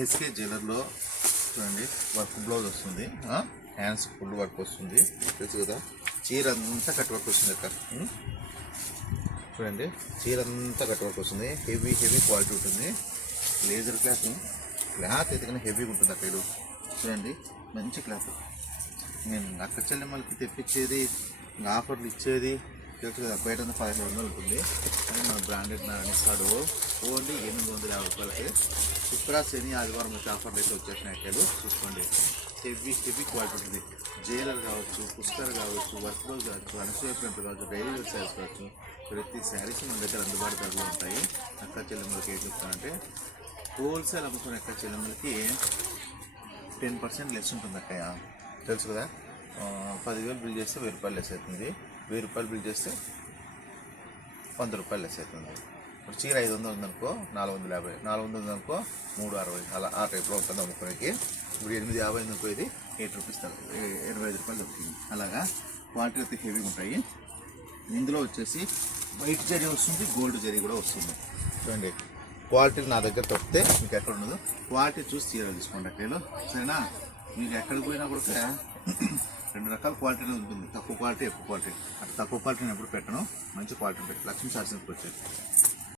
SK జ్యువెలర్లో చూడండి work blouse వస్తుంది, hands full work వస్తుంది, తెలుసు కదా. చీర అంతా కట్ వర్క్ వస్తుంది అక్క. చూడండి చీర అంతా కట్ వర్క్ వస్తుంది, హెవీ క్వాలిటీ ఉంటుంది. లేజర్ క్లాత్ అయితే హెవీగా ఉంటుంది అక్క. ఇది చూడండి మంచి క్లాత్. నేను అక్క చెల్లెమ్మలకి తెప్పించేది ఆఫర్లు ఇచ్చేది తెలుసు కదా. బయట 1500 ఉంటుంది, కానీ మన బ్రాండెడ్ ఇస్తాడు ఓన్లీ 850 రూపాయలకి. శుక్ర శని ఆదివారం వచ్చే ఆఫర్లు అయితే వచ్చేసినాయి అక్కలు. చూసుకోండి హెవీ క్వాలిటీ ఉంటుంది. జైలర్ కావచ్చు, పుష్కర్ కావచ్చు, వర్క్ బ్లౌజ్ కావచ్చు, అనసూయ ప్రింట్ కావచ్చు, డైలీ వేర్ శారీస్ కావచ్చు, ప్రతి శారీస్ మన దగ్గర అందుబాటు ధరలో ఉంటాయి. అక్క చెల్లెమ్మలకి ఏం చెప్తానంటే హోల్సేల్ అమ్ముకునే అక్క చెల్లెమ్మలకి 10% లెస్ ఉంటుంది అక్కయ్య, తెలుసు కదా. 10,000 బిల్ చేస్తే 1000 రూపాయలు లెస్ అవుతుంది, 1000 రూపాయలు బిల్ చేస్తే 100 రూపాయలు లెస్ అవుతుంది. ఇప్పుడు చీర 500 ఉందనుకో 450, 400 ఉందనుకో 360, అలా ఆ టైప్లో ఉంటుంది అమ్ముకోనికి. ఇప్పుడు 850 ఉందనుకో ఇది 8 రూపీస్ 85 రూపాయలు దొరుకుతుంది. అలాగా క్వాలిటీ అయితే హెవీగా ఉంటాయి. ఇందులో వచ్చేసి వైట్ జరీ వస్తుంది, గోల్డ్ జరీ కూడా వస్తుంది. చూడండి క్వాలిటీ నా దగ్గర తప్పితే మీకు ఎక్కడ ఉండదు. క్వాలిటీ చూసి చీరలు తీసుకోండి అక్కలు, సరేనా. మీకు ఎక్కడికి పోయినా కూడా 2 రకాల క్వాలిటీలో ఉంటుంది, తక్కువ క్వాలిటీ ఎక్కువ క్వాలిటీ. అట్లా తక్కువ క్వాలిటీని ఎప్పుడు పెట్టను, మంచి క్వాలిటీ పెట్టి లక్ష్మీ సారీస్ వచ్చేది.